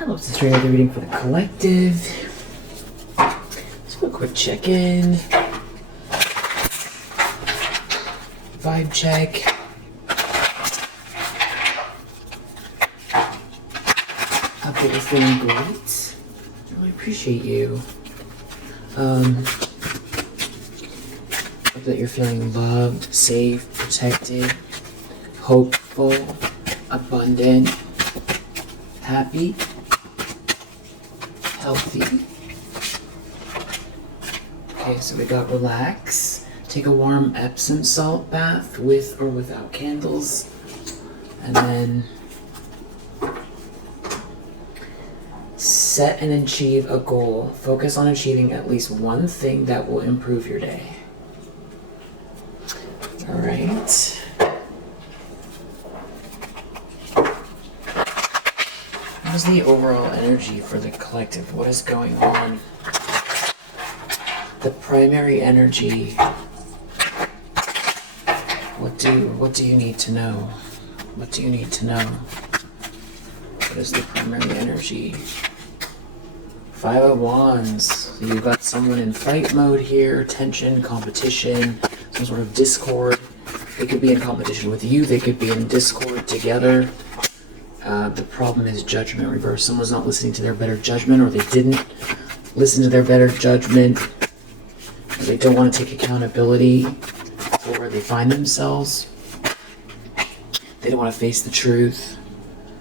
Hello, Sister. Another reading for the collective. Let's do a quick check-in. Vibe check. Hope you're feeling great. I really appreciate you. Hope that you're feeling loved, safe, protected, hopeful, abundant, happy, healthy. Okay, so we got relax. Take a warm Epsom salt bath with or without candles. And then set and achieve a goal. Focus on achieving at least one thing that will improve your day. All right. How's the overall energy for the collective? What is going on? The primary energy. What do you need to know? What do you need to know? What is the primary energy? Five of Wands. You've got someone in fight mode here, tension, competition, some sort of discord. They could be in competition with you. They could be in discord together. The problem is judgment reverse. Someone's not listening to their better judgment, or they didn't listen to their better judgment. Or they don't want to take accountability for where they find themselves. They don't want to face the truth.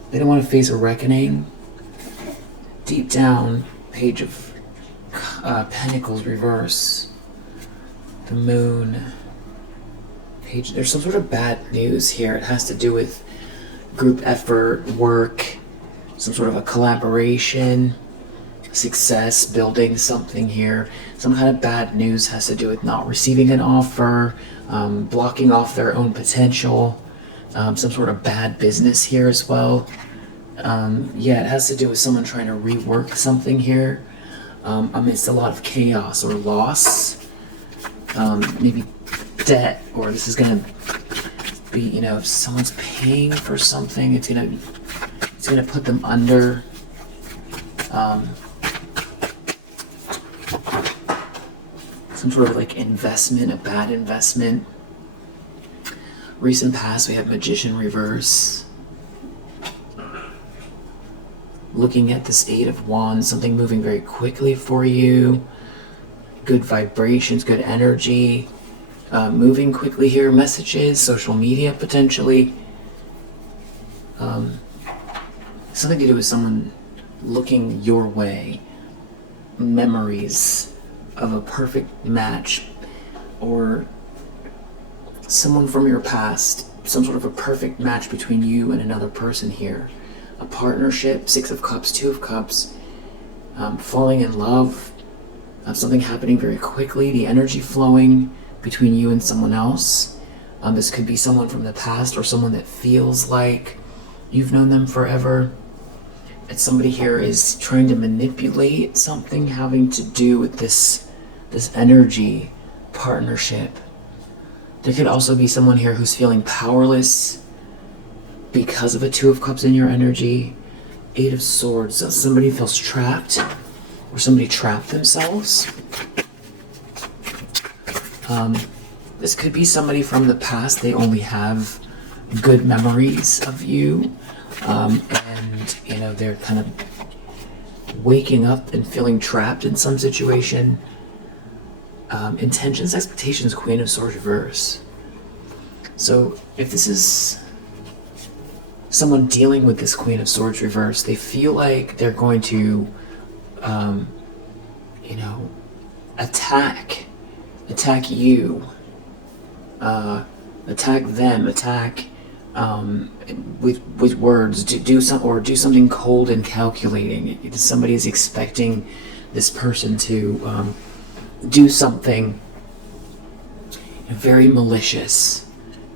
They don't want to face a reckoning. Deep down, Page of Pentacles reverse. The Moon. Page. There's some sort of bad news here. It has to do with group effort, work, some sort of a collaboration, success, building something here. Some kind of bad news has to do with not receiving an offer, blocking off their own potential, some sort of bad business here as well. Yeah, it has to do with someone trying to rework something here amidst a lot of chaos or loss, maybe debt, or this is going to be, you know, if someone's paying for something, it's gonna put them under. Some sort of like investment, a bad investment. Recent past, we have Magician reverse. Looking at this Eight of Wands, something moving very quickly for you. Good vibrations, good energy. Moving quickly here, messages, social media potentially. Something to do with someone looking your way. Memories of a perfect match, or someone from your past, some sort of a perfect match between you and another person here. A partnership, Six of Cups, Two of Cups, falling in love, something happening very quickly, the energy flowing between you and someone else. This could be someone from the past or someone that feels like you've known them forever. And somebody here is trying to manipulate something having to do with this energy partnership. There could also be someone here who's feeling powerless because of a Two of Cups in your energy. Eight of Swords. So somebody feels trapped, or somebody trapped themselves. This could be somebody from the past. They only have good memories of you, and you know, they're kind of waking up and feeling trapped in some situation. Intentions, expectations, Queen of Swords reverse. So if this is someone dealing with this Queen of Swords reverse, they feel like they're going to, you know, attack you, attack them, attack with words, do something cold and calculating. Somebody is expecting this person to do something very malicious.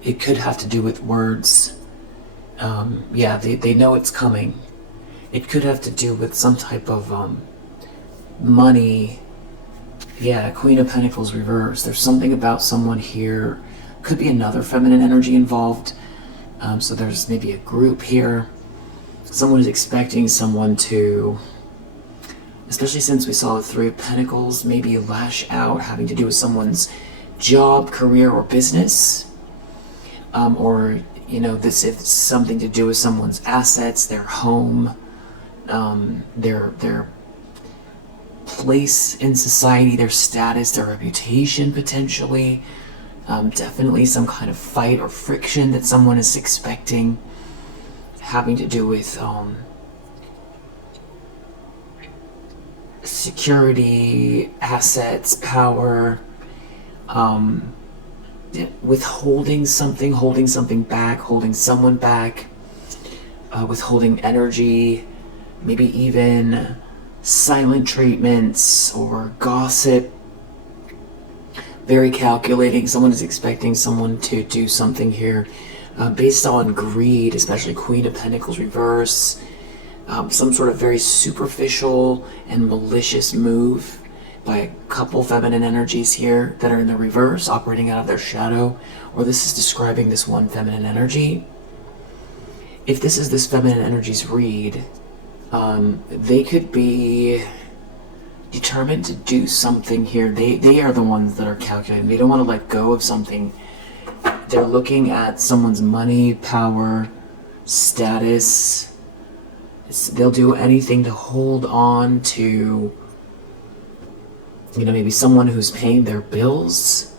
It could have to do with words. Yeah, they know it's coming. It could have to do with some type of money. Yeah, Queen of Pentacles reverse. There's something about someone here. Could be another feminine energy involved. So there's maybe a group here. someone is expecting someone to, especially since we saw the Three of Pentacles, maybe lash out, having to do with someone's job, career, or business. Or, you know, this is something to do with someone's assets, their home, their place in society, their status, their reputation, potentially. Definitely some kind of fight or friction that someone is expecting, having to do with security, assets, power, withholding something, holding something back, holding someone back, withholding energy, maybe even silent treatments or gossip. Very calculating. Someone is expecting someone to do something here based on greed, especially Queen of Pentacles reverse. Some sort of very superficial and malicious move by a couple feminine energies here that are in the reverse, operating out of their shadow, or this is describing this one feminine energy. If this is this feminine energy's read, they could be determined to do something here. They are the ones that are calculating. They don't want to let go of something. They're looking at someone's money, power, status. They'll do anything to hold on to, you know, maybe someone who's paying their bills,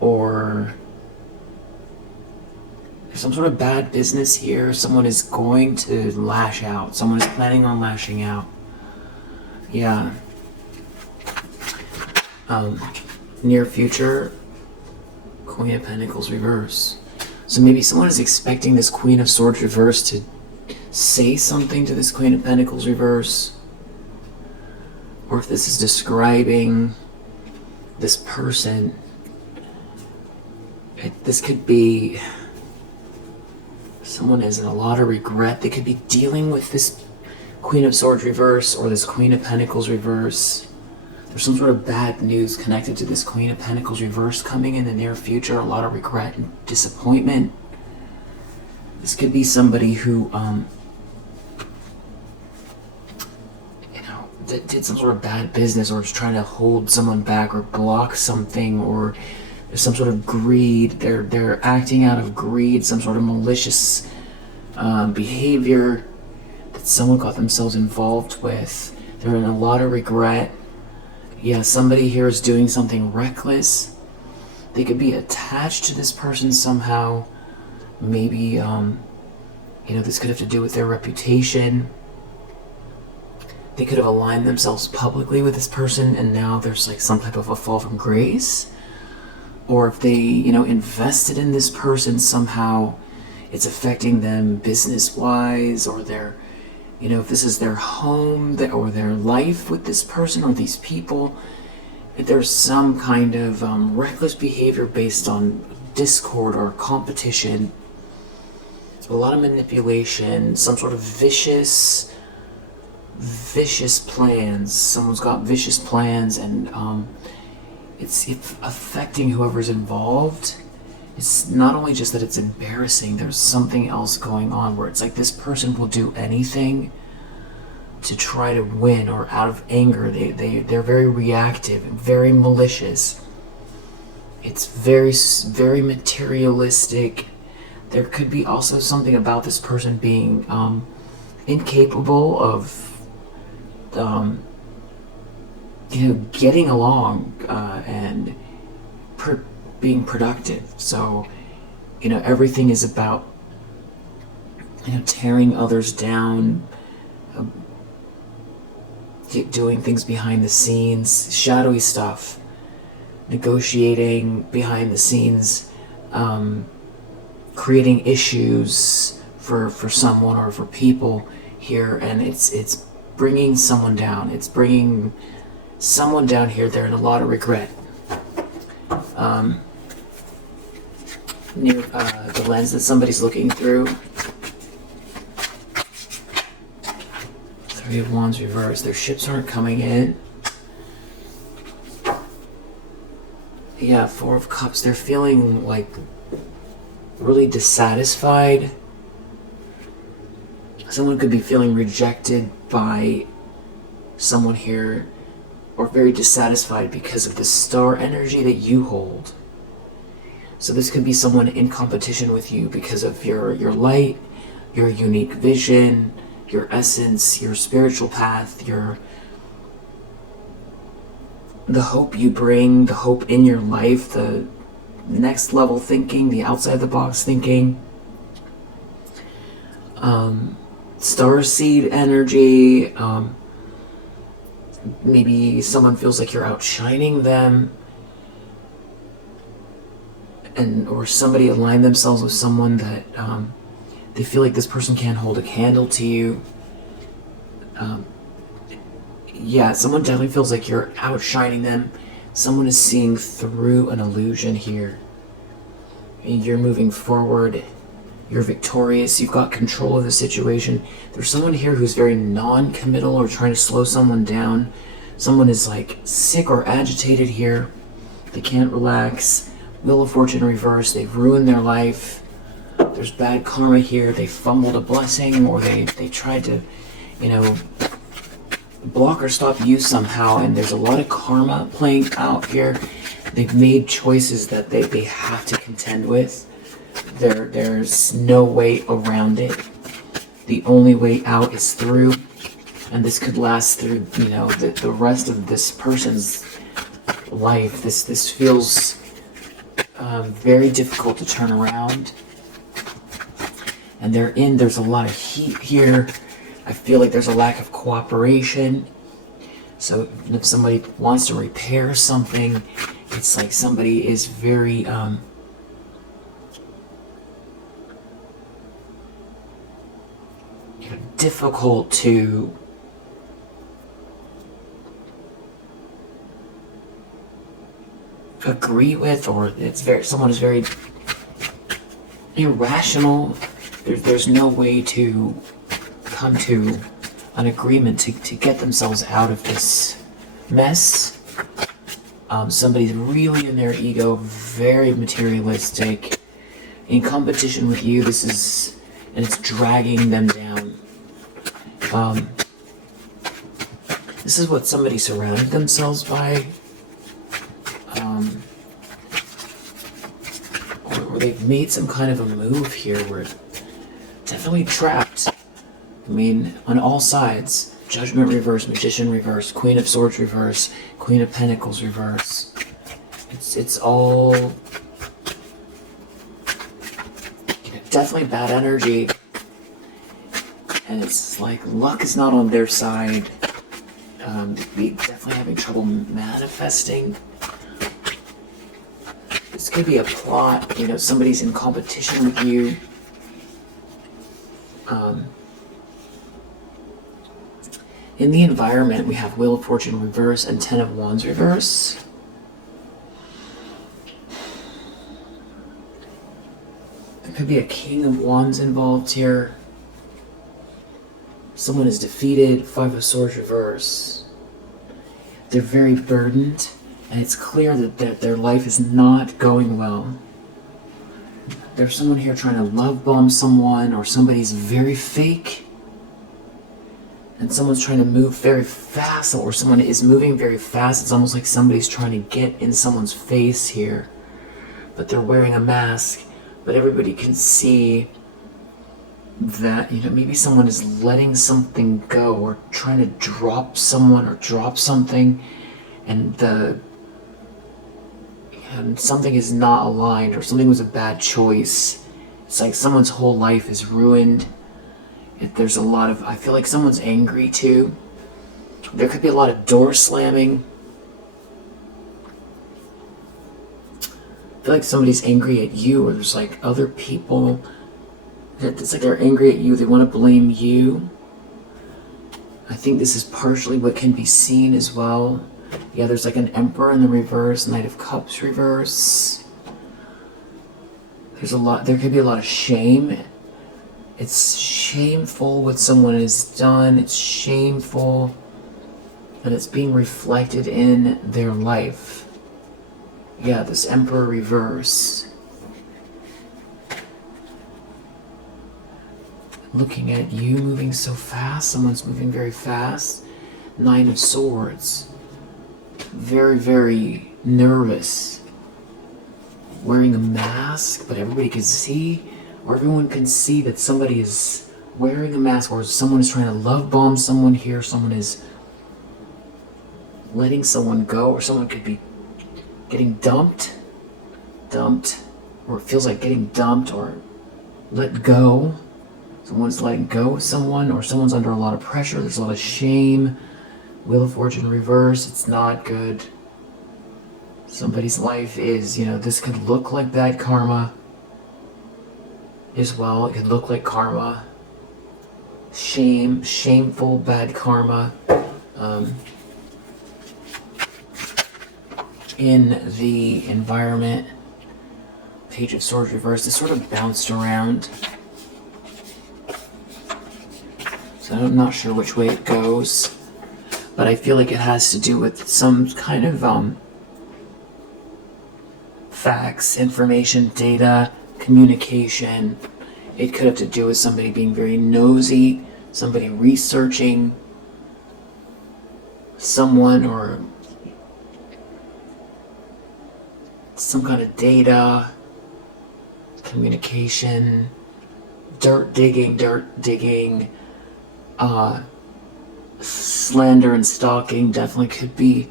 or there's some sort of bad business here. Someone is going to lash out. Someone is planning on lashing out. Yeah. Near future, Queen of Pentacles reverse. So maybe someone is expecting this Queen of Swords reverse to say something to this Queen of Pentacles reverse. Or if this is describing this person, this could be someone is in a lot of regret. They could be dealing with this Queen of Swords reverse or this Queen of Pentacles reverse. There's some sort of bad news connected to this Queen of Pentacles reverse coming in the near future. A lot of regret and disappointment. This could be somebody who that did some sort of bad business, or is trying to hold someone back or block something, or there's some sort of greed. They're acting out of greed, some sort of malicious behavior that someone got themselves involved with. They're in a lot of regret. Yeah, somebody here is doing something reckless. They could be attached to this person somehow. Maybe this could have to do with their reputation. They could have aligned themselves publicly with this person, and now there's like some type of a fall from grace. Or if they, invested in this person somehow, it's affecting them business-wise, or their, if this is their home or their life with this person or these people. If there's some kind of reckless behavior based on discord or competition, a lot of manipulation, some sort of vicious plans. Someone's got vicious plans, and it's affecting whoever's involved. It's not only just that it's embarrassing, there's something else going on where it's like this person will do anything to try to win, or out of anger. They're very reactive and very malicious. It's very, very materialistic. There could be also something about this person being incapable of getting along and being productive. So everything is about tearing others down, doing things behind the scenes, shadowy stuff, negotiating behind the scenes, creating issues for someone or for people here, and it's bringing someone down. It's bringing someone down here. They're in a lot of regret. Near the lens that somebody's looking through. Three of Wands reversed. Their ships aren't coming in. Yeah, Four of Cups. They're feeling like really dissatisfied. Someone could be feeling rejected by someone here, or very dissatisfied because of the star energy that you hold. So this could be someone in competition with you because of your light, your unique vision, your essence, your spiritual path, the hope you bring, the hope in your life, the next level thinking, the outside the box thinking. Starseed energy. Maybe someone feels like you're outshining them, or somebody aligned themselves with someone that they feel like this person can't hold a candle to you. Yeah, someone definitely feels like you're outshining them. Someone is seeing through an illusion here. You're moving forward. You're victorious. You've got control of the situation. There's someone here who's very non-committal or trying to slow someone down. Someone is like sick or agitated here. They can't relax. Wheel of Fortune reverse. They've ruined their life. There's bad karma here. They fumbled a blessing, or they tried to, block or stop you somehow, and there's a lot of karma playing out here. They've made choices that they have to contend with. There's no way around it. The only way out is through, and this could last through, the rest of this person's life. This feels very difficult to turn around. And there's a lot of heat here. I feel like there's a lack of cooperation. So if somebody wants to repair something, it's like somebody is very difficult to agree with, or someone is very irrational. There's no way to come to an agreement to get themselves out of this mess. Somebody's really in their ego, very materialistic, in competition with you. And it's dragging them down. This is what somebody surrounded themselves by. Or they've made some kind of a move here where definitely trapped. I mean, on all sides. Judgment reverse, Magician reverse, Queen of Swords reverse, Queen of Pentacles reverse. It's all definitely bad energy. And it's like luck is not on their side. Be definitely having trouble manifesting. This could be a plot. Somebody's in competition with you. In the environment, we have Wheel of Fortune reverse and 10 of Wands reverse. There could be a King of Wands involved here. Someone is defeated, 5 of Swords reverse. They're very burdened, and it's clear that their life is not going well. There's someone here trying to love bomb someone, or somebody's very fake. And someone's trying to move very fast, or someone is moving very fast. It's almost like somebody's trying to get in someone's face here. But they're wearing a mask. But everybody can see that, maybe someone is letting something go, or trying to drop someone, or drop something. And something is not aligned, or something was a bad choice. It's like someone's whole life is ruined. There's a lot of, I feel like someone's angry too. There could be a lot of door slamming. I feel like somebody's angry at you, or there's like other people. It's like they're angry at you, they want to blame you. I think this is partially what can be seen as well. Yeah, there's like an Emperor in the reverse, Knight of Cups reverse. There could be a lot of shame. It's shameful what someone has done. It's shameful, and it's being reflected in their life. Yeah, this Emperor reverse. Looking at you moving so fast. Someone's moving very fast. 9 of Swords. Very, very nervous. Wearing a mask, but everybody can see, or everyone can see that somebody is wearing a mask, or someone is trying to love bomb someone here, someone is letting someone go, or someone could be getting dumped, or it feels like getting dumped or let go. Someone's letting go of someone, or someone's under a lot of pressure. There's a lot of shame. Wheel of Fortune reverse. It's not good. Somebody's life is, this could look like bad karma as well. It could look like karma. Shameful bad karma. In the environment. Page of Swords reversed. It sort of bounced around. So I'm not sure which way it goes. But I feel like it has to do with some kind of facts, information, data, communication. It could have to do with somebody being very nosy, somebody researching someone, or some kind of data, communication, dirt digging, slander and stalking. Definitely could be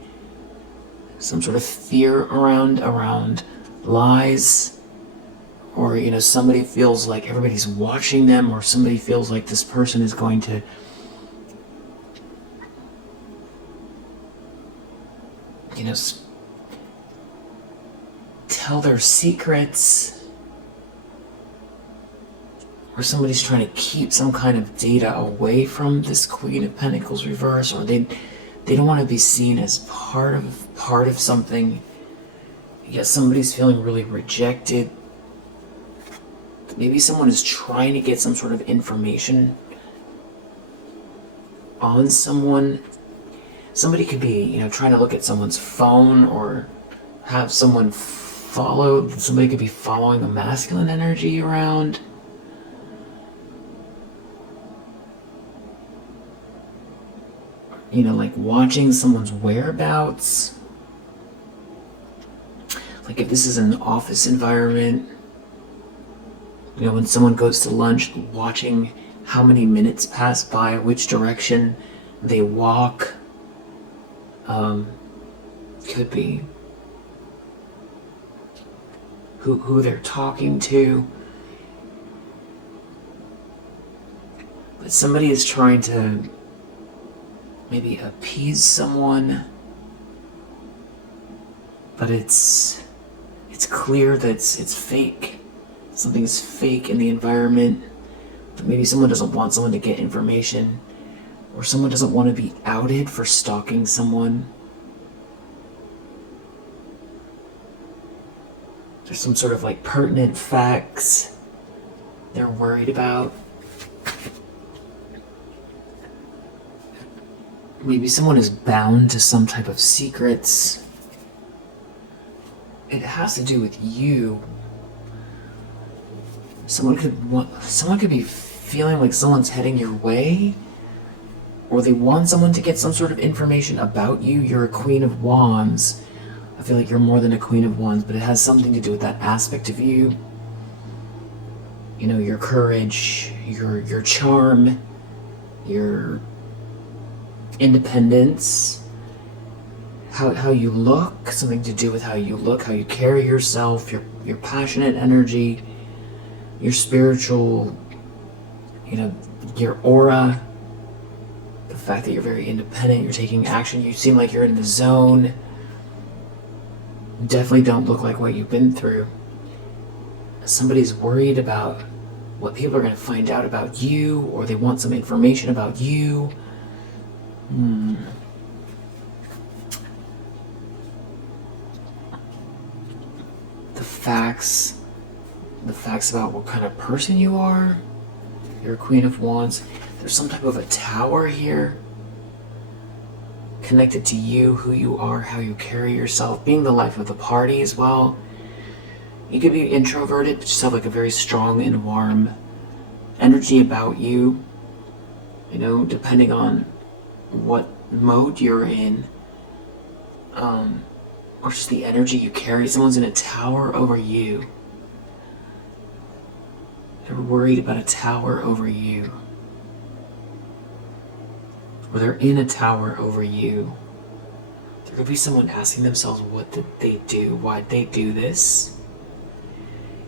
some sort of fear around lies, or somebody feels like everybody's watching them, or somebody feels like this person is going to tell their secrets, or somebody's trying to keep some kind of data away from this Queen of Pentacles reverse, or they don't want to be seen as part of something. Yet somebody's feeling really rejected. Maybe someone is trying to get some sort of information on someone. Somebody could be, trying to look at someone's phone, or have someone followed. Somebody could be following a masculine energy around. Like watching someone's whereabouts. Like if this is an office environment, when someone goes to lunch, watching how many minutes pass by, which direction they walk. Could be who they're talking to. But somebody is trying to maybe appease someone, but it's clear that it's fake. Something is fake in the environment. But maybe someone doesn't want someone to get information, or someone doesn't want to be outed for stalking someone. There's some sort of pertinent facts they're worried about. Maybe someone is bound to some type of secrets. It has to do with you. Someone could be feeling like someone's heading your way, or they want someone to get some sort of information about you. You're a Queen of Wands. I feel like you're more than a Queen of Wands, but it has something to do with that aspect of you. Your courage, your charm, your independence, how you look, something to do with how you look, how you carry yourself, your passionate energy, your spiritual, your aura, the fact that you're very independent, you're taking action, you seem like you're in the zone. You definitely don't look like what you've been through. Somebody's worried about what people are going to find out about you, or they want some information about you. The facts about what kind of person you are. You're a Queen of Wands. There's some type of a tower here connected to you, who you are, how you carry yourself, being the life of the party as well. You could be introverted, but just have a very strong and warm energy about you, you know, depending on what mode you're in, or just the energy you carry. Someone's in a tower over you. They're worried about a tower over you. Or they're in a tower over you. There could be someone asking themselves, what did they do? Why did they do this?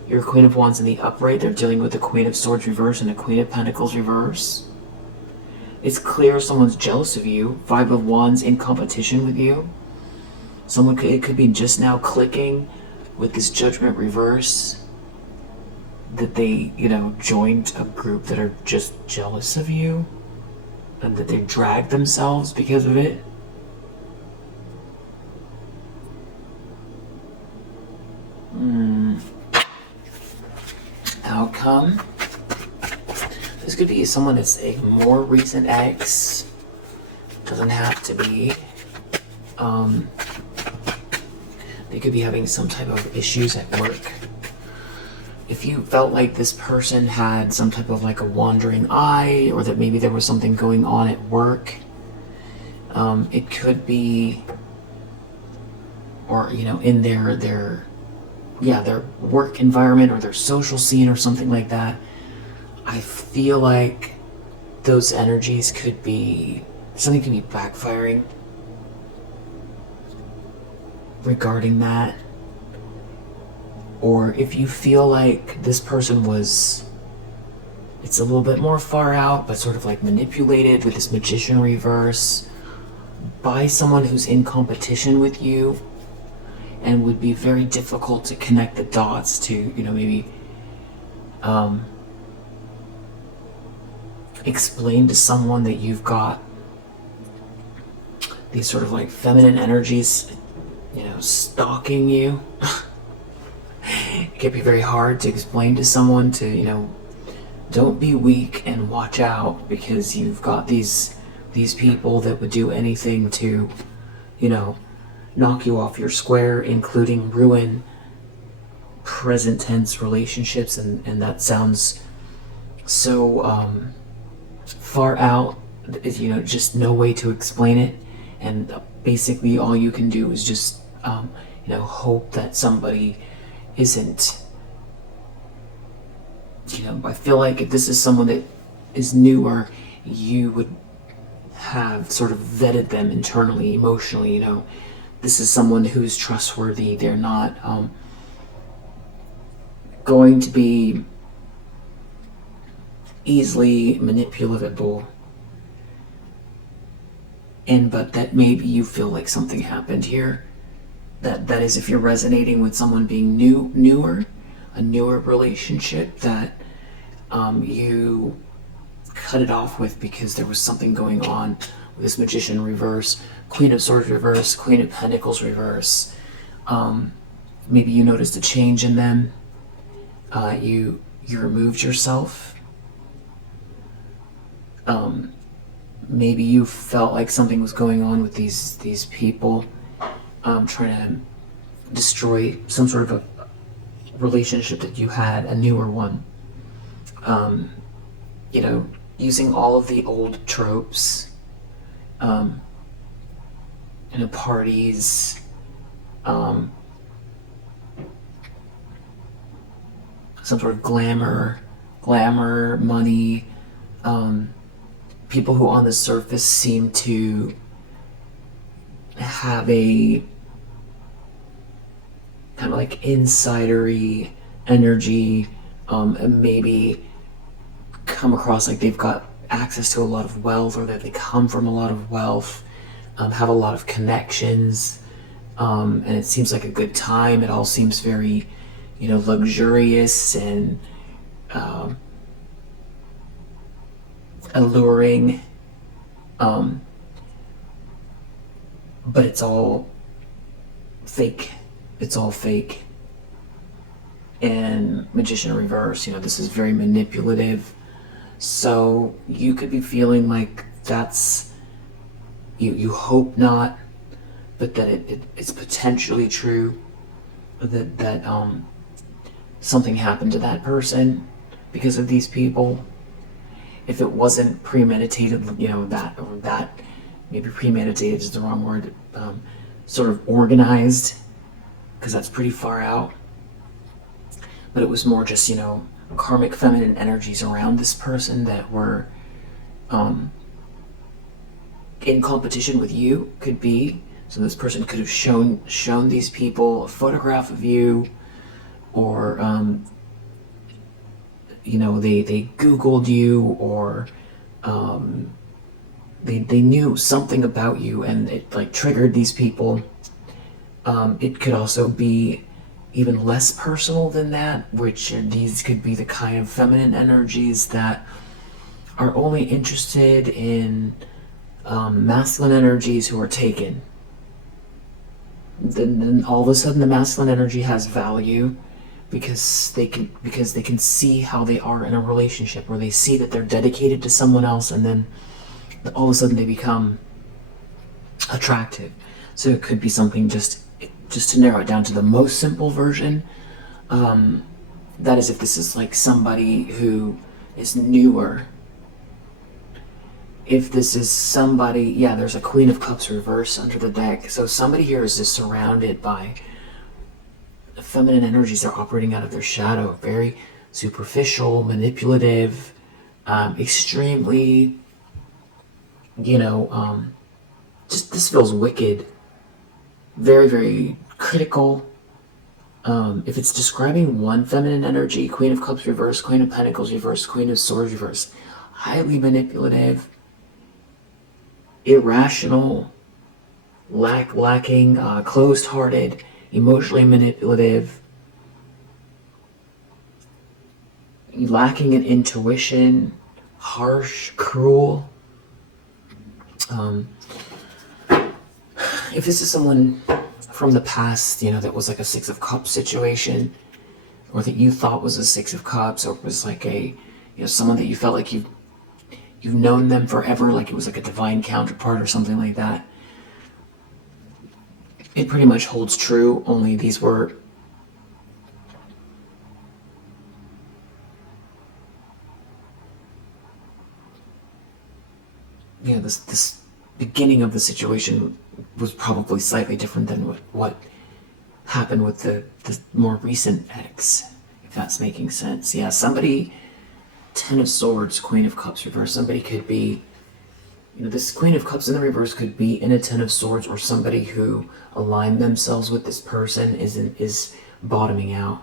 Your Queen of Wands in the upright, they're dealing with the Queen of Swords reverse and the Queen of Pentacles reverse. It's clear someone's jealous of you. Five of Wands in competition with you. It could be just now clicking with this Judgment reverse that they, you know, joined a group that are just jealous of you and that they dragged themselves because of it. Outcome. This could be someone that's a more recent ex. Doesn't have to be. They could be having some type of issues at work. If you felt like this person had some type of like a wandering eye, or that maybe there was something going on at work, it could be, or, you know, in their work environment or their social scene or something like that. I feel like those energies could be, something could be backfiring regarding that. Or if you feel like this person was, it's a little bit more far out, but sort of like manipulated with this Magician reverse by someone who's in competition with you, and would be very difficult to connect the dots to, you know, maybe explain to someone that you've got these sort of like feminine energies, you know, stalking you. It can be very hard to explain to someone to, you know, don't be weak and watch out, because you've got these people that would do anything to, you know, knock you off your square, including ruin present tense relationships, and that sounds so far out, you know, just no way to explain it. And basically all you can do is just you know, hope that somebody isn't, you know, I feel like if this is someone that is newer, you would have sort of vetted them internally, emotionally, you know. This is someone who's trustworthy. They're not going to be easily manipulatable. But that maybe you feel like something happened here. That is, if you're resonating with someone being newer, a newer relationship that you cut it off with because there was something going on with this Magician reverse, Queen of Swords reverse, Queen of Pentacles reverse. Maybe you noticed a change in them. You removed yourself. Maybe you felt like something was going on with these people, trying to destroy some sort of a relationship that you had, a newer one. You know, using all of the old tropes, you know, parties, some sort of glamour, money, people who on the surface seem to have a kind of like insidery energy, and maybe come across like they've got access to a lot of wealth, or that they come from a lot of wealth, have a lot of connections, and it seems like a good time. It all seems very, you know, luxurious and alluring, but it's all fake. It's all fake. And Magician reverse, you know, this is very manipulative. So you could be feeling like that's, you hope not, but that it's potentially true, that something happened to that person because of these people. if it wasn't premeditated, that maybe premeditated is the wrong word, sort of organized, because that's pretty far out. But it was more just, karmic feminine energies around this person that were in competition with you, could be. So this person could have shown these people a photograph of you, or they Googled you, or they knew something about you, and it like triggered these people. It could also be even less personal than that, which these could be the kind of feminine energies that are only interested in masculine energies who are taken. Then all of a sudden the masculine energy has value because they can see how they are in a relationship, or they see that they're dedicated to someone else, and then all of a sudden they become attractive. So it could be something, just to narrow it down to the most simple version, that is if this is like somebody who is newer. If this is somebody, there's a Queen of Cups reverse under the deck. So somebody here is just surrounded by feminine energies. They're operating out of their shadow. Very superficial, manipulative, extremely, just this feels wicked. Very, very critical. If it's describing one feminine energy, Queen of Cups reverse, Queen of Pentacles reverse, Queen of Swords reverse, highly manipulative, irrational, lacking, closed-hearted, emotionally manipulative, lacking in intuition, harsh, cruel. If this is someone from the past, that was like a Six of Cups situation, or that you thought was a Six of Cups, or was like a, someone that you felt like you've known them forever, like it was like a divine counterpart or something like that, it pretty much holds true, only these were this beginning of the situation was probably slightly different than what happened with the more recent ex, if that's making sense. Somebody, Ten of Swords, Queen of Cups reverse, somebody could be, this Queen of Cups in the reverse could be in a Ten of Swords, or somebody who aligned themselves with this person is bottoming out.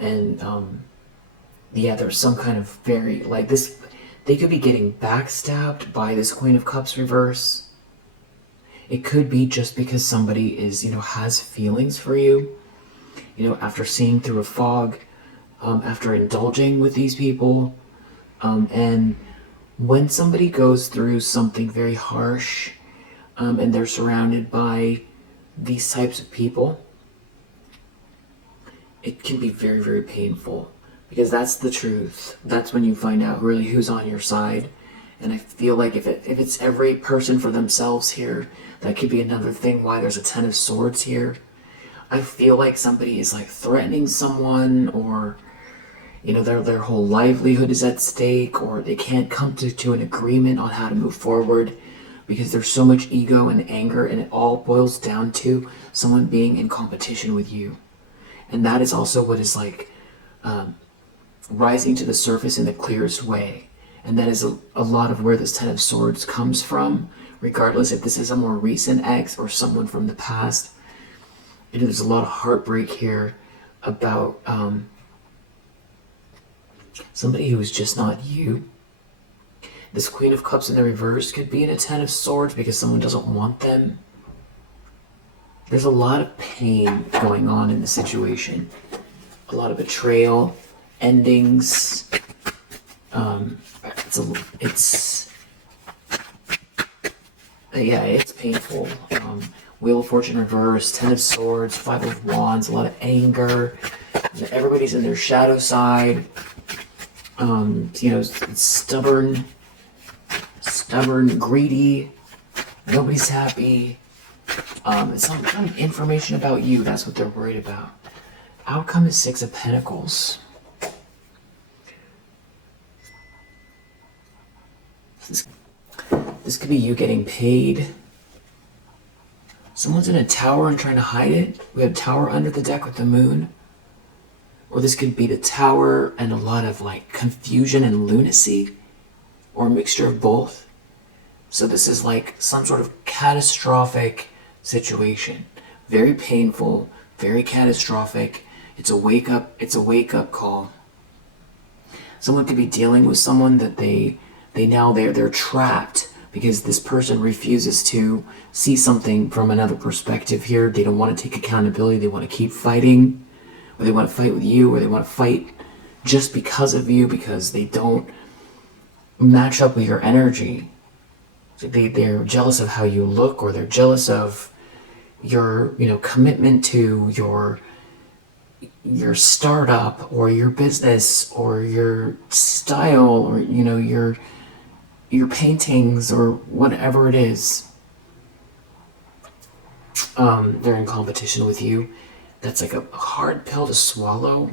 And there's some kind of very, like this, they could be getting backstabbed by this Queen of Cups reverse. It could be just because somebody is, has feelings for you, after seeing through a fog, after indulging with these people. And when somebody goes through something very harsh, and they're surrounded by these types of people, it can be very, very painful, because that's the truth. That's when you find out really who's on your side. And I feel like if it's every person for themselves here, that could be another thing why there's a Ten of Swords here. I feel like somebody is like threatening someone, or their whole livelihood is at stake, or they can't come to an agreement on how to move forward because there's so much ego and anger, and it all boils down to someone being in competition with you. And that is also what is like rising to the surface in the clearest way. And that is a lot of where this Ten of Swords comes from, regardless if this is a more recent ex or someone from the past. There's a lot of heartbreak here about somebody who is just not you. This Queen of Cups in the reverse could be in a Ten of Swords because someone doesn't want them. There's a lot of pain going on in the situation. A lot of betrayal, endings. It's painful. Wheel of Fortune reverse, Ten of Swords, Five of Wands, a lot of anger. Everybody's in their shadow side. It's stubborn, greedy. Nobody's happy. It's some kind of information about you. That's what they're worried about. Outcome is Six of Pentacles. This could be you getting paid. Someone's in a tower and trying to hide it. We have tower under the deck with the moon. Or this could be the tower and a lot of like confusion and lunacy, or a mixture of both. So this is like some sort of catastrophic situation. Very painful, very catastrophic. It's a wake up call. Someone could be dealing with someone that they're trapped because this person refuses to see something from another perspective here. They don't want to take accountability. They want to keep fighting, or they want to fight with you, or they want to fight just because of you, because they don't match up with your energy. So they're jealous of how you look, or they're jealous of your commitment to your startup or your business or your style, or your paintings or whatever it is. They're in competition with you. That's like a hard pill to swallow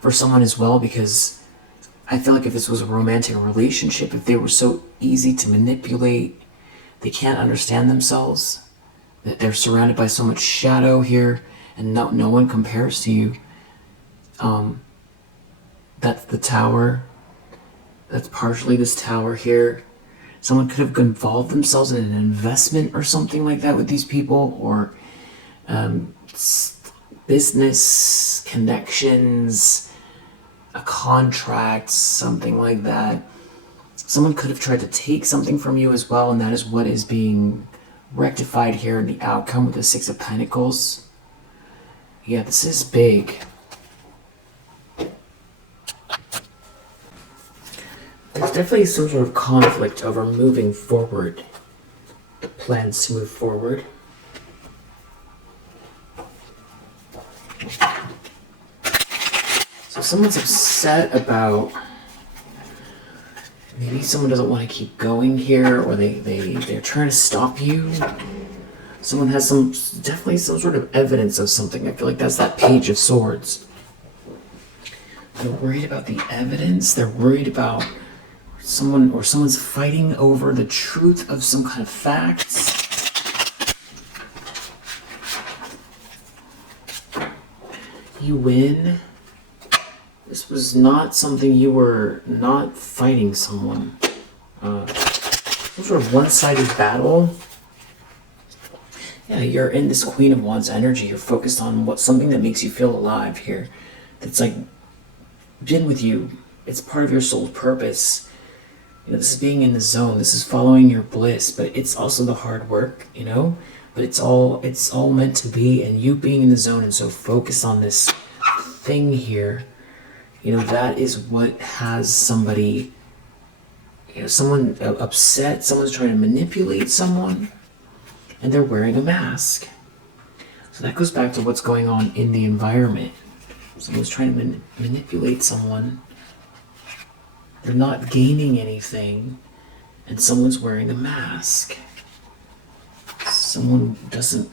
for someone as well, because I feel like if this was a romantic relationship, if they were so easy to manipulate, they can't understand themselves, that they're surrounded by so much shadow here, and no one compares to you. That's the tower. That's partially this tower here. Someone could have involved themselves in an investment or something like that with these people, or business connections, a contract, something like that. Someone could have tried to take something from you as well, and that is what is being rectified here in the outcome with the Six of Pentacles. Yeah, this is big. There's definitely some sort of conflict over moving forward. The plans to move forward. So someone's upset about, maybe someone doesn't want to keep going here, or they're trying to stop you. Someone has definitely some sort of evidence of something. I feel like that's that Page of Swords. They're worried about the evidence. They're worried about someone's fighting over the truth of some kind of facts. You win. This was not something you were not fighting someone. Some sort of one-sided battle. Yeah, you're in this Queen of Wands energy. You're focused on something that makes you feel alive here. That's like been with you. It's part of your soul's purpose. This is being in the zone. This is following your bliss, but it's also the hard work, But it's all meant to be, and you being in the zone and so focused on this thing here, that is what has somebody, someone upset. Someone's trying to manipulate someone, and they're wearing a mask. So that goes back to what's going on in the environment. Someone's trying to manipulate someone. They're not gaining anything, and someone's wearing a mask. Someone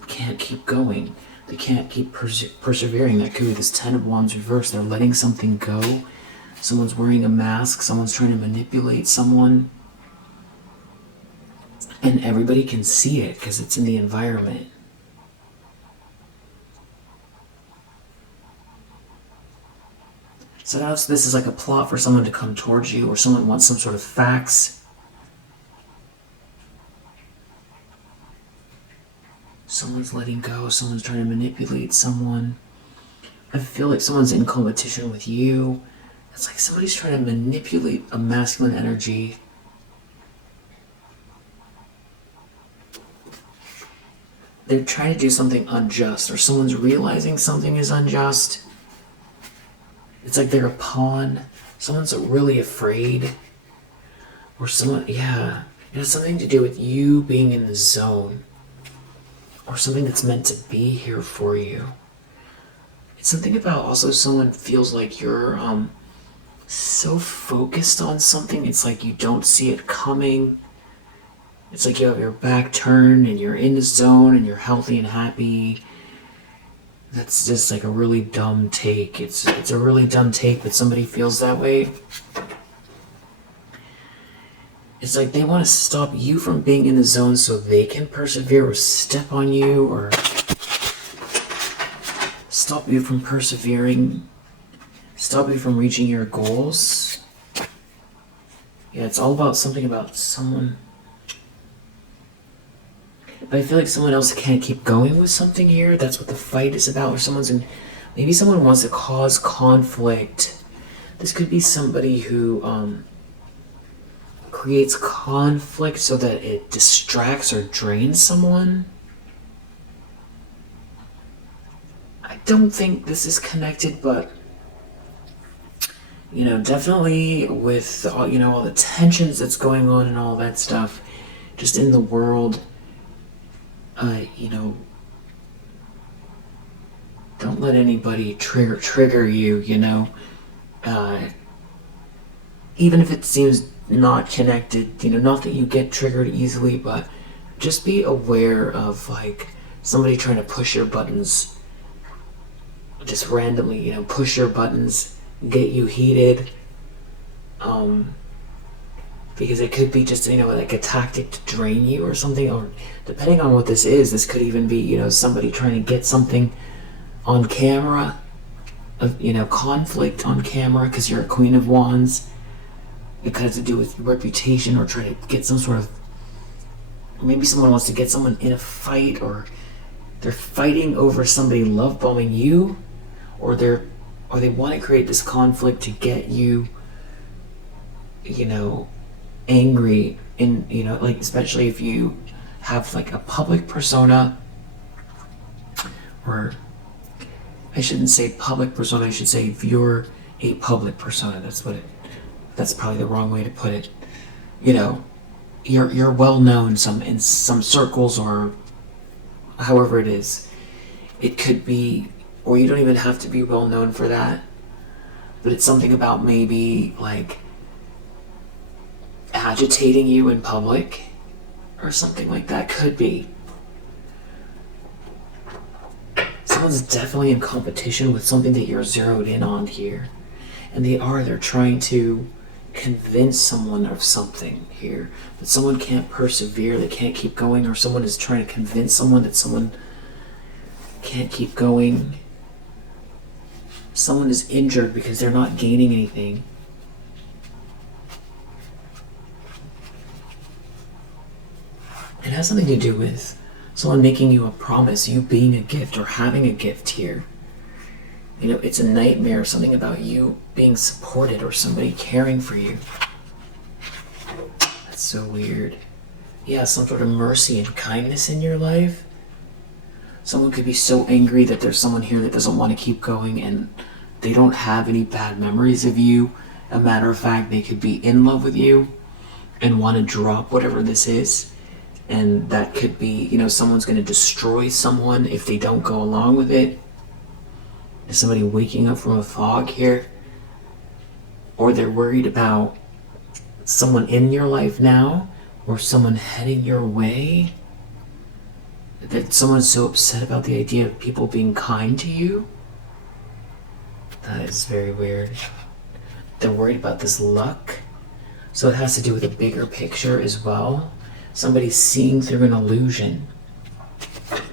can't keep going. They can't keep persevering. That could be this Ten of Wands reverse. They're letting something go. Someone's wearing a mask. Someone's trying to manipulate someone. And everybody can see it because it's in the environment. So now this is like a plot for someone to come towards you, or someone wants some sort of facts. Someone's letting go. Someone's trying to manipulate someone. I feel like someone's in competition with you. It's like somebody's trying to manipulate a masculine energy. They're trying to do something unjust, or someone's realizing something is unjust. It's like they're a pawn. Someone's really afraid. Or someone, yeah. It has something to do with you being in the zone. Or something that's meant to be here for you. It's something about also someone feels like you're so focused on something. It's like you don't see it coming. It's like you have your back turned and you're in the zone and you're healthy and happy. That's just like a really dumb take. It's a really dumb take, but somebody feels that way. it's like they want to stop you from being in the zone so they can persevere or step on you or stop you from persevering, stop you from reaching your goals. Yeah, it's all about something about someone. But I feel like someone else can't keep going with something here. That's what the fight is about. Or maybe someone wants to cause conflict. This could be somebody who creates conflict so that it distracts or drains someone. I don't think this is connected, but definitely with all the tensions that's going on and all that stuff just in the world, don't let anybody trigger you, even if it seems not connected, not that you get triggered easily, but just be aware of like somebody trying to push your buttons, just randomly, push your buttons, get you heated, because it could be just like a tactic to drain you or something, or depending on what this is, this could even be somebody trying to get something on camera, of conflict on camera because you're a Queen of Wands. It could have to do with reputation or try to get some sort of, maybe someone wants to get someone in a fight, or they're fighting over somebody love bombing you, or they want to create this conflict to get you angry, in like especially if you have like a public persona, or I shouldn't say public persona, I should say if you're a public persona. That's probably the wrong way to put it. You're well known in some circles, or however it is. It could be, or you don't even have to be well known for that, but it's something about maybe like agitating you in public or something like that. Could be. Someone's definitely in competition with something that you're zeroed in on here. And they're trying to convince someone of something here. But someone can't persevere, they can't keep going, or someone is trying to convince someone that someone can't keep going. Someone is injured because they're not gaining anything. It has something to do with someone making you a promise, you being a gift or having a gift here. It's a nightmare, something about you being supported or somebody caring for you. That's so weird. Yeah, some sort of mercy and kindness in your life. Someone could be so angry that there's someone here that doesn't want to keep going, and they don't have any bad memories of you. A matter of fact, they could be in love with you and want to drop whatever this is. And that could be, someone's going to destroy someone if they don't go along with it. Is somebody waking up from a fog here? Or they're worried about someone in your life now, or someone heading your way, that someone's so upset about the idea of people being kind to you. That is very weird. They're worried about this luck. So it has to do with a bigger picture as well. Somebody's seeing through an illusion.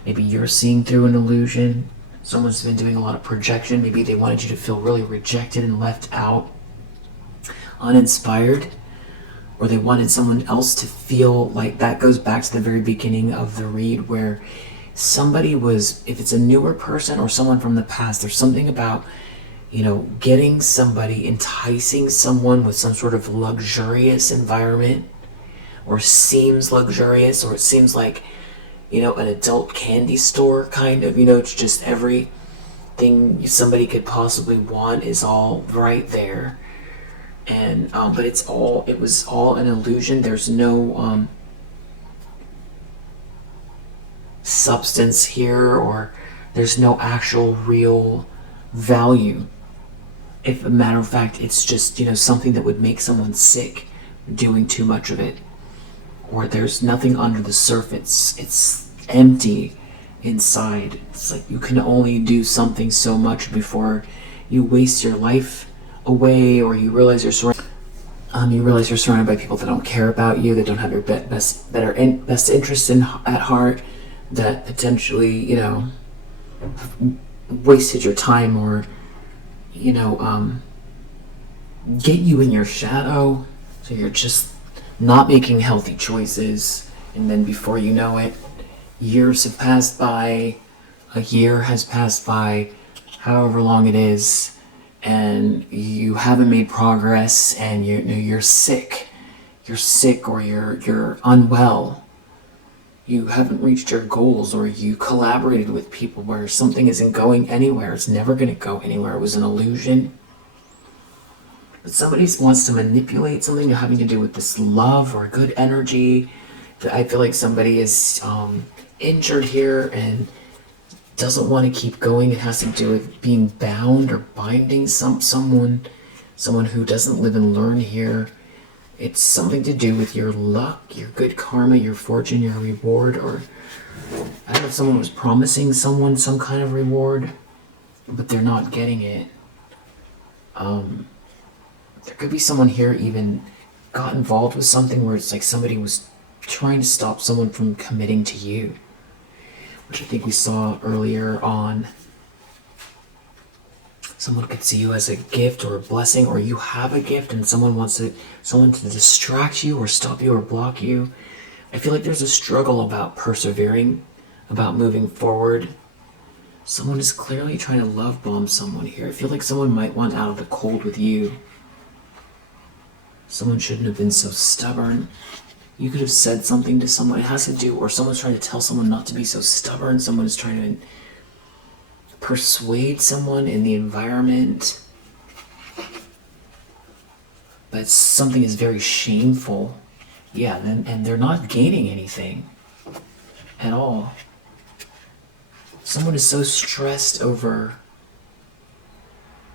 Maybe you're seeing through an illusion. Someone's been doing a lot of projection. Maybe they wanted you to feel really rejected and left out, uninspired. Or they wanted someone else to feel like, that goes back to the very beginning of the read, where somebody was, if it's a newer person or someone from the past, there's something about, getting somebody, enticing someone with some sort of luxurious environment, or seems luxurious, or it seems like, an adult candy store kind of, it's just everything somebody could possibly want is all right there. And, but it was all an illusion. There's no, substance here, or there's no actual real value. If a matter of fact, it's just, something that would make someone sick doing too much of it. Or there's nothing under the surface. It's empty inside. It's like you can only do something so much before you waste your life away, or you realize you're You realize you're surrounded by people that don't care about you, that don't have your best interests at heart, that potentially, you know, wasted your time, or, you know, get you in your shadow. So you're just not making healthy choices, and then before you know it, years have passed by, a year has passed by, however long it is, and you haven't made progress, and you're sick. You're sick, or you're unwell. You haven't reached your goals, or you collaborated with people where something isn't going anywhere. It's never going to go anywhere. It was an illusion. But somebody wants to manipulate something having to do with this love or good energy. I feel like somebody is injured here and doesn't want to keep going. It has to do with being bound or binding someone who doesn't live and learn here. It's something to do with your luck, your good karma, your fortune, your reward, or I don't know if someone was promising someone some kind of reward, but they're not getting it. There could be someone here even got involved with something where it's like somebody was trying to stop someone from committing to you, which I think we saw earlier on. Someone could see you as a gift or a blessing, or you have a gift and someone wants someone to distract you or stop you or block you. I feel like there's a struggle about persevering, about moving forward. Someone is clearly trying to love bomb someone here. I feel like someone might want out of the cold with you. Someone shouldn't have been so stubborn. You could have said something to someone. It has to do, or someone's trying to tell someone not to be so stubborn. Someone is trying to persuade someone in the environment. But something is very shameful. Yeah, and they're not gaining anything at all. Someone is so stressed over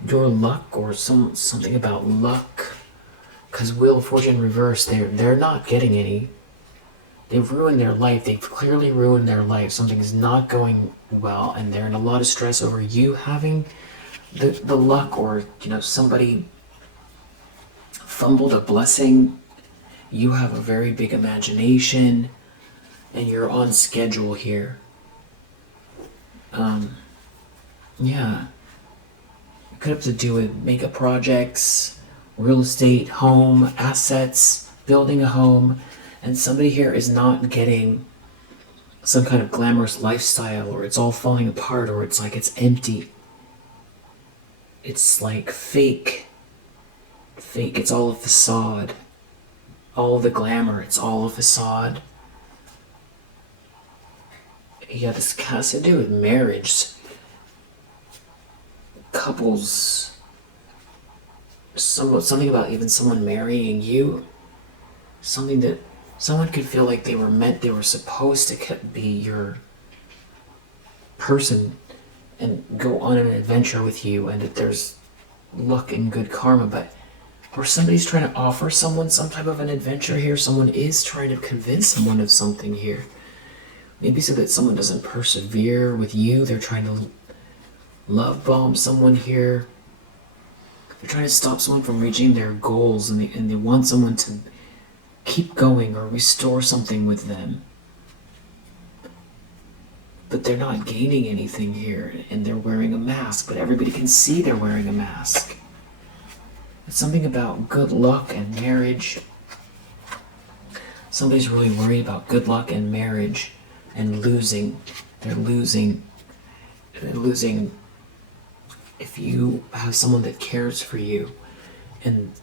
your luck, or something about luck. Because Wheel of Fortune reverse, they're not getting any. They've ruined their life. They've clearly ruined their life. Something's not going well, and they're in a lot of stress over you having the luck, or, you know, somebody fumbled a blessing. You have a very big imagination, and you're on schedule here. Yeah. It could have to do with makeup projects, real estate, home, assets, building a home, and somebody here is not getting some kind of glamorous lifestyle, or it's all falling apart, or it's like it's empty. It's like fake. It's all a facade. All the glamour, it's all a facade. Yeah, this has to do with marriage. Couples. Something about even someone marrying you. Something that someone could feel like they were supposed to be your person and go on an adventure with you, and that there's luck and good karma, but or somebody's trying to offer someone some type of an adventure here. Someone is trying to convince someone of something here. Maybe so that someone doesn't persevere with you. They're trying to love bomb someone here. They're trying to stop someone from reaching their goals, and they want someone to keep going or restore something with them. But they're not gaining anything here, and they're wearing a mask, but everybody can see they're wearing a mask. It's something about good luck and marriage. Somebody's really worried about good luck and marriage and losing. They're losing if you have someone that cares for you, and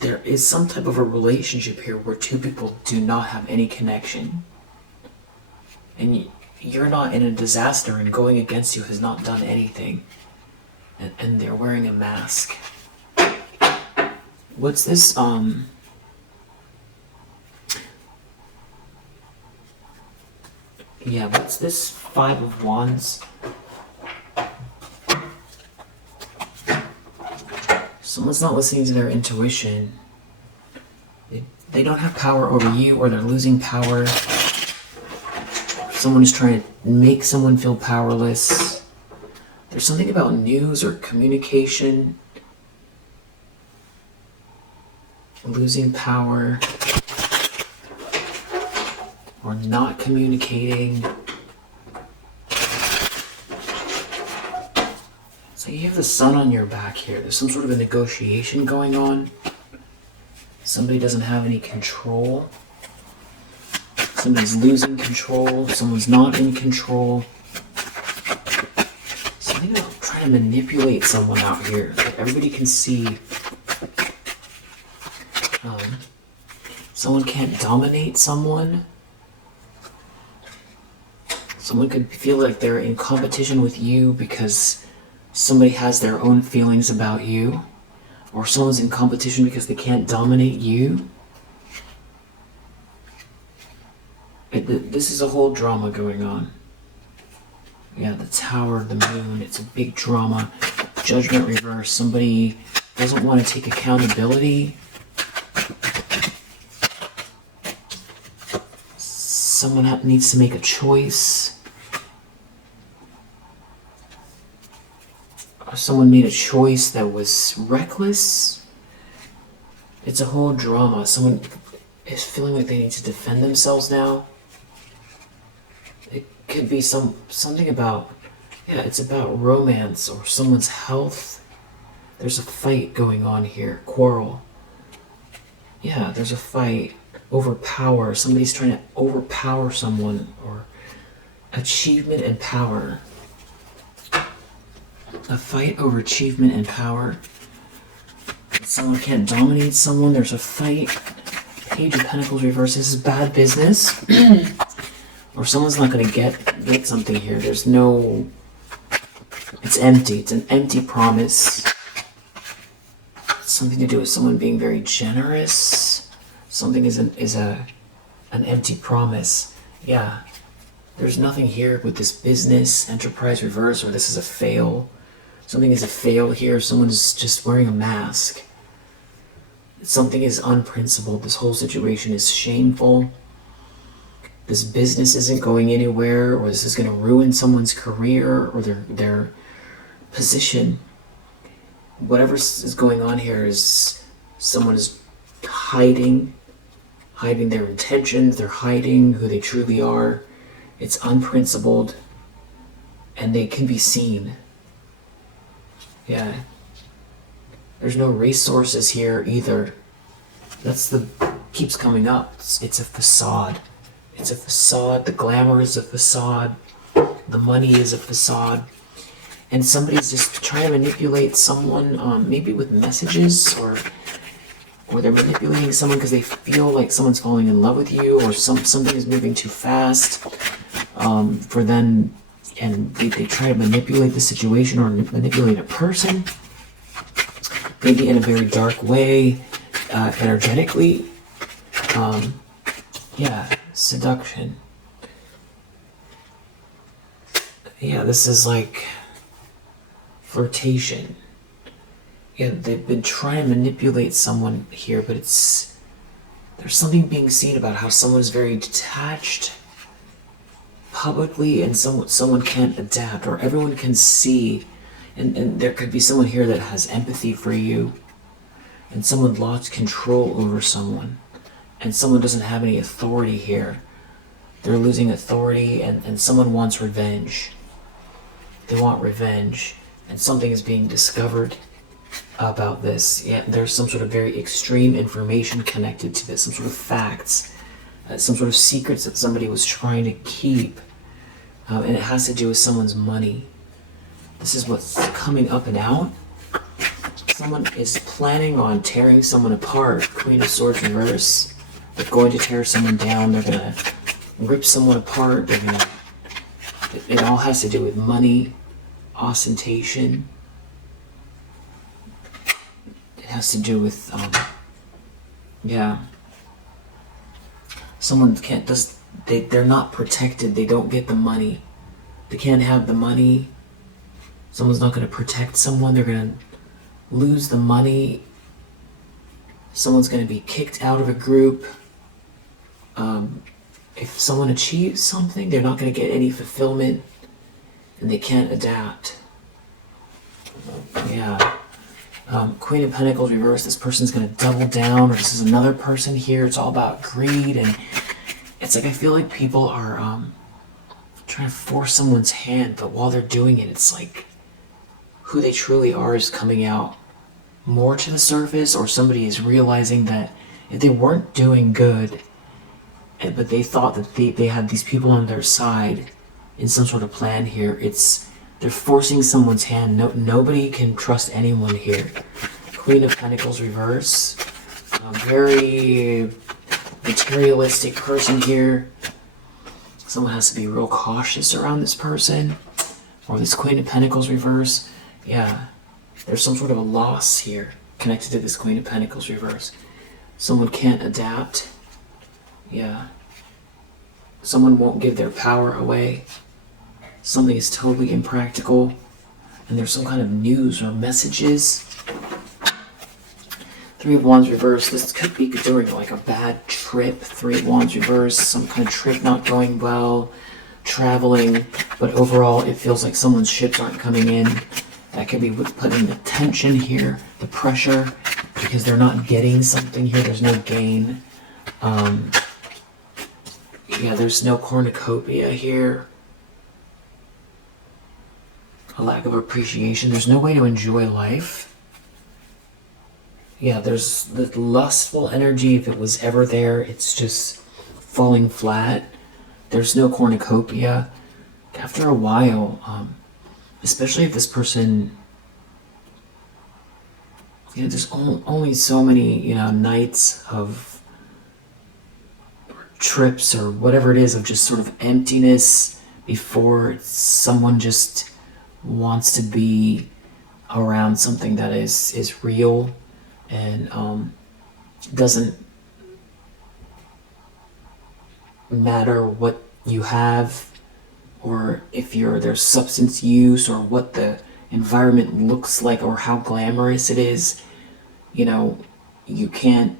there is some type of a relationship here where two people do not have any connection, and you're not in a disaster, and going against you has not done anything, and they're wearing a mask. What's this, yeah, what's this Five of Wands? Someone's not listening to their intuition. They don't have power over you, or they're losing power. Someone is trying to make someone feel powerless. There's something about news or communication. losing power, or not communicating. So you have the sun on your back here. There's some sort of a negotiation going on. Somebody doesn't have any control. Somebody's losing control. Someone's not in control. Something about trying to manipulate someone out here that everybody can see. Someone can't dominate someone. Someone could feel like they're in competition with you because somebody has their own feelings about you. Or someone's in competition because they can't dominate you. This is a whole drama going on. Yeah, the Tower, the Moon, it's a big drama. Judgment reverse. Somebody doesn't want to take accountability. Someone needs to make a choice. Or someone made a choice that was reckless. It's a whole drama. Someone is feeling like they need to defend themselves now. It could be something about, yeah, it's about romance or someone's health. There's a fight going on here. Quarrel. Yeah, there's a fight. Overpower. Somebody's trying to overpower someone, or achievement and power. A fight over achievement and power. Someone can't dominate someone. There's a fight. Page of Pentacles reverse. This is bad business. Or someone's not going to get something here. There's no... It's empty. It's an empty promise. It's something to do with someone being very generous. Something is an empty promise. Yeah. There's nothing here with this business, enterprise reverse, or this is a fail. Something is a fail here. Someone is just wearing a mask. Something is unprincipled. This whole situation is shameful. This business isn't going anywhere, or this is going to ruin someone's career or their position. Whatever is going on here is someone is hiding their intentions. They're hiding who they truly are. It's unprincipled, and they can be seen. Yeah. There's no resources here either. Keeps coming up. It's a facade. It's a facade. The glamour is a facade. The money is a facade. And somebody's just trying to manipulate someone, maybe with messages, or they're manipulating someone because they feel like someone's falling in love with you, or something is moving too fast for them, and they try to manipulate the situation or manipulate a person, maybe in a very dark way, energetically. Yeah, seduction. Yeah, this is like flirtation. Yeah, they've been trying to manipulate someone here, but there's something being seen about how someone is very detached publicly, and someone can't adapt, or everyone can see, and there could be someone here that has empathy for you, and someone lost control over someone, and someone doesn't have any authority here. They're losing authority, and someone wants revenge. They want revenge, and something is being discovered about this. Yeah, there's some sort of very extreme information connected to this, some sort of facts, some sort of secrets that somebody was trying to keep, and it has to do with someone's money. This is what's coming up and out. Someone is planning on tearing someone apart. Queen of Swords reverse. They're going to tear someone down. They're going to rip someone apart. It all has to do with money, ostentation. It has to do with, yeah. Someone they're not protected. They don't get the money. They can't have the money. Someone's not going to protect someone. They're going to lose the money. Someone's going to be kicked out of a group. If someone achieves something, they're not going to get any fulfillment, and they can't adapt. Yeah. Queen of Pentacles reverse, this person's going to double down, or this is another person here. It's all about greed, and it's like I feel like people are trying to force someone's hand, but while they're doing it, it's like who they truly are is coming out more to the surface, or somebody is realizing that if they weren't doing good, but they thought that they had these people on their side in some sort of plan here, they're forcing someone's hand. Nobody can trust anyone here. Queen of Pentacles reverse. A very materialistic person here. Someone has to be real cautious around this person. Or this Queen of Pentacles reverse. Yeah, there's some sort of a loss here connected to this Queen of Pentacles reverse. Someone can't adapt. Yeah. Someone won't give their power away. Something is totally impractical. And there's some kind of news or messages. Three of Wands reverse. This could be during like a bad trip. Three of Wands reverse. Some kind of trip not going well. Traveling. But overall, it feels like someone's ships aren't coming in. That could be what's putting the tension here. The pressure. Because they're not getting something here. There's no gain. Yeah, there's no cornucopia here. A lack of appreciation. There's no way to enjoy life. Yeah, there's the lustful energy. If it was ever there, it's just falling flat. There's no cornucopia. After a while, especially if this person, there's only so many, nights of trips or whatever it is of just sort of emptiness before someone just wants to be around something that is real and doesn't matter what you have or if there's substance use or what the environment looks like or how glamorous it is. You can't.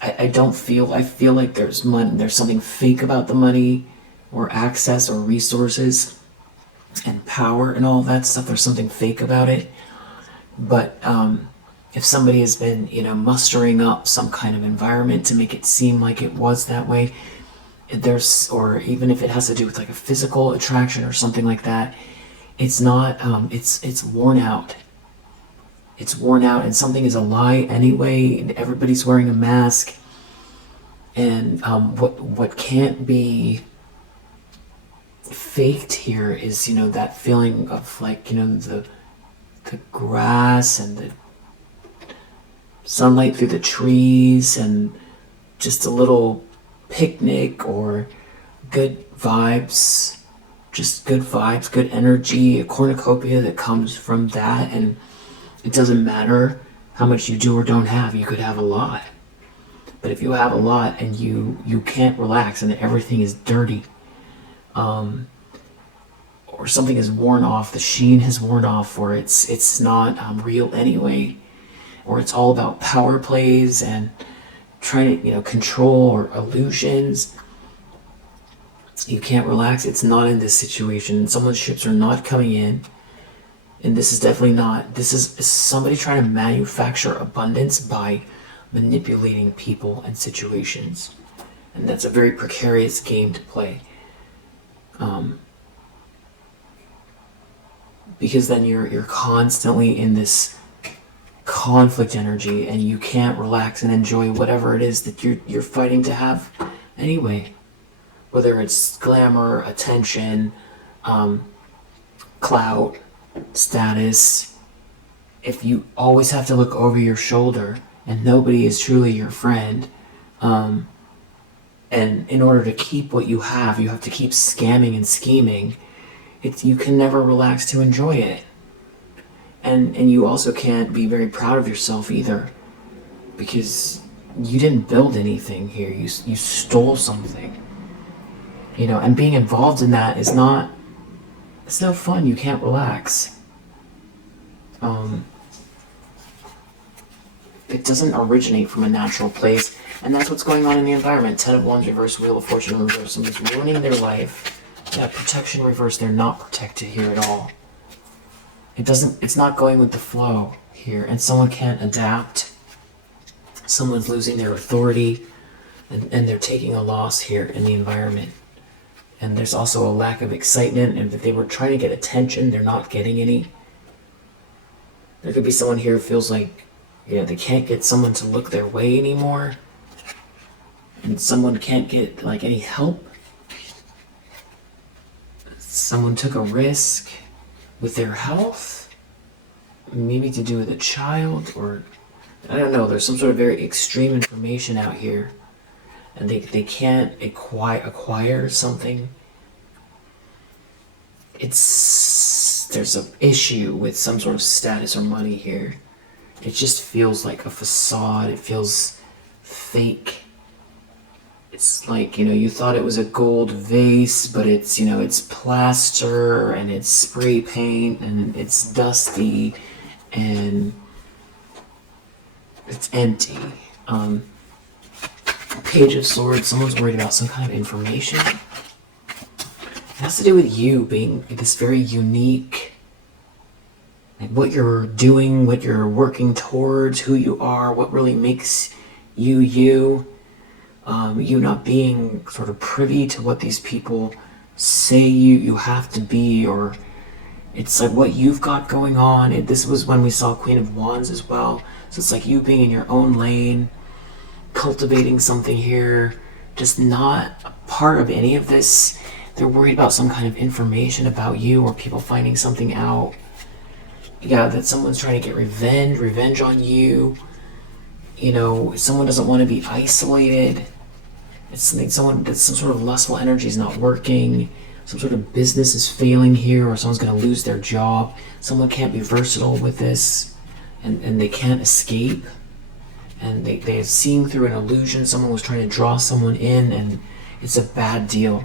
I feel like there's money, there's something fake about the money or access or resources and power and all that stuff. There's something fake about it. But if somebody has been, mustering up some kind of environment to make it seem like it was that way, or even if it has to do with like a physical attraction or something like that, it's not, it's worn out. It's worn out and something is a lie anyway, and everybody's wearing a mask. And what can't be faked here is, that feeling of like, the grass and the sunlight through the trees and just a little picnic or good vibes, good energy, a cornucopia that comes from that. And it doesn't matter how much you do or don't have. You could have a lot. But if you have a lot and you can't relax and everything is dirty, or something is worn off, the sheen has worn off, or it's not real anyway, or it's all about power plays and trying to control or illusions, you can't relax. It's not in this situation. Someone's ships are not coming in. And this is definitely not. This is somebody trying to manufacture abundance by manipulating people and situations. And that's a very precarious game to play. Because then you're constantly in this conflict energy and you can't relax and enjoy whatever it is that you're fighting to have anyway. Whether it's glamour, attention, clout, status. If you always have to look over your shoulder and nobody is truly your friend, and in order to keep what you have to keep scamming and scheming, you can never relax to enjoy it. And you also can't be very proud of yourself either, because you didn't build anything here. You stole something, and being involved in that it's no fun. You can't relax. It doesn't originate from a natural place, and that's what's going on in the environment. 10 of Wands reverse, Wheel of Fortune reverse. Somebody's ruining their life. Yeah, protection reverse. They're not protected here at all. It's not going with the flow here, and someone can't adapt. Someone's losing their authority, and they're taking a loss here in the environment. And there's also a lack of excitement, and if they were trying to get attention, they're not getting any. There could be someone here who feels like, they can't get someone to look their way anymore, and someone can't get like any help. Someone took a risk with their health, maybe to do with a child, or I don't know. There's some sort of very extreme information out here, and they can't acquire something. There's an issue with some sort of status or money here. It just feels like a facade. It feels fake. It's like, you thought it was a gold vase, but it's, it's plaster, and it's spray paint, and it's dusty, and it's empty. Page of Swords, someone's worried about some kind of information. It has to do with you being this very unique, like what you're doing, what you're working towards, who you are, what really makes you you. You not being sort of privy to what these people say you have to be, or it's like what you've got going on. This was when we saw Queen of Wands as well. So it's like you being in your own lane, cultivating something here, just not a part of any of this. They're worried about some kind of information about you, or people finding something out. That someone's trying to get revenge on you. Someone doesn't want to be isolated. It's like some sort of lustful energy is not working. Some sort of business is failing here, or someone's going to lose their job. Someone can't be versatile with this, and they can't escape. And they're seeing through an illusion. Someone was trying to draw someone in, and it's a bad deal.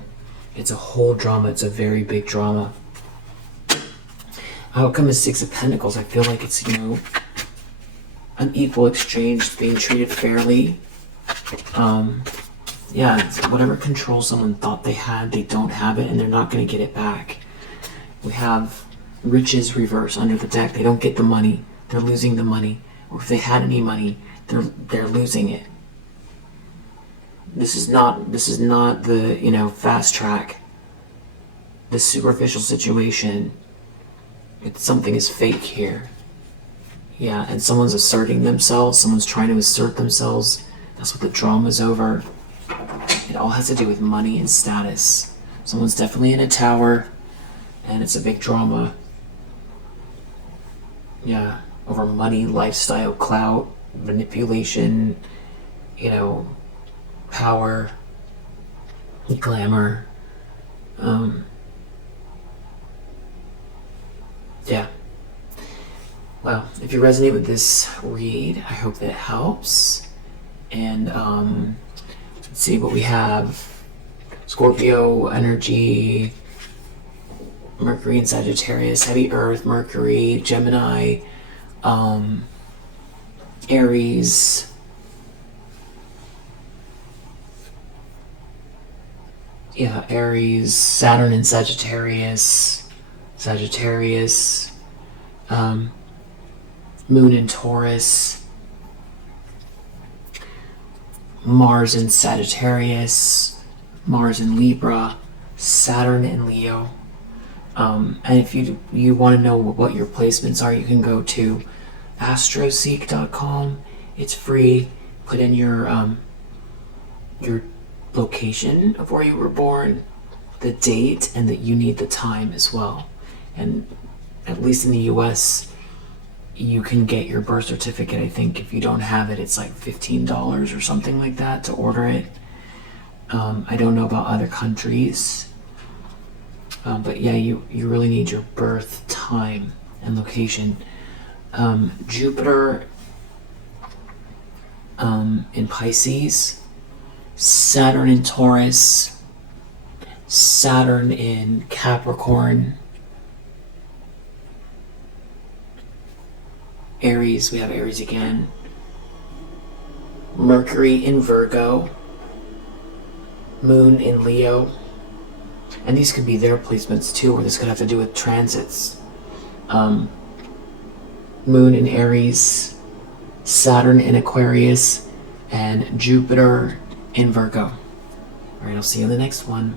It's a whole drama. It's a very big drama. Outcome is Six of Pentacles. I feel like it's, an equal exchange, being treated fairly. It's whatever control someone thought they had, they don't have it, and they're not going to get it back. We have riches reverse under the deck. They don't get the money. They're losing the money. Or if they had any money, they're losing it. This is not the, fast track. The superficial situation. Something is fake here. And someone's asserting themselves. Someone's trying to assert themselves. That's what the drama's over. It all has to do with money and status. Someone's definitely in a tower, and it's a big drama. Over money, lifestyle, clout, manipulation, power, glamour. Well, if you resonate with this read, I hope that it helps. And let's see what we have. Scorpio energy, Mercury and Sagittarius, heavy earth, Mercury, Gemini, Aries, Aries, Saturn and Sagittarius, Moon in Taurus, Mars in Sagittarius, Mars in Libra, Saturn in Leo. And if you want to know what your placements are, you can go to astroseek.com. It's free. Put in your location of where you were born, the date, and that you need the time as well. And at least in the US, you can get your birth certificate. I think if you don't have it, it's like $15 or something like that to order it. I don't know about other countries. But you really need your birth time and location. Jupiter in Pisces, Saturn in Taurus, Saturn in Capricorn, Aries, we have Aries again, Mercury in Virgo, Moon in Leo. And these could be their placements too, or this could have to do with transits. Moon in Aries, Saturn in Aquarius, and Jupiter in Virgo. All right, I'll see you in the next one.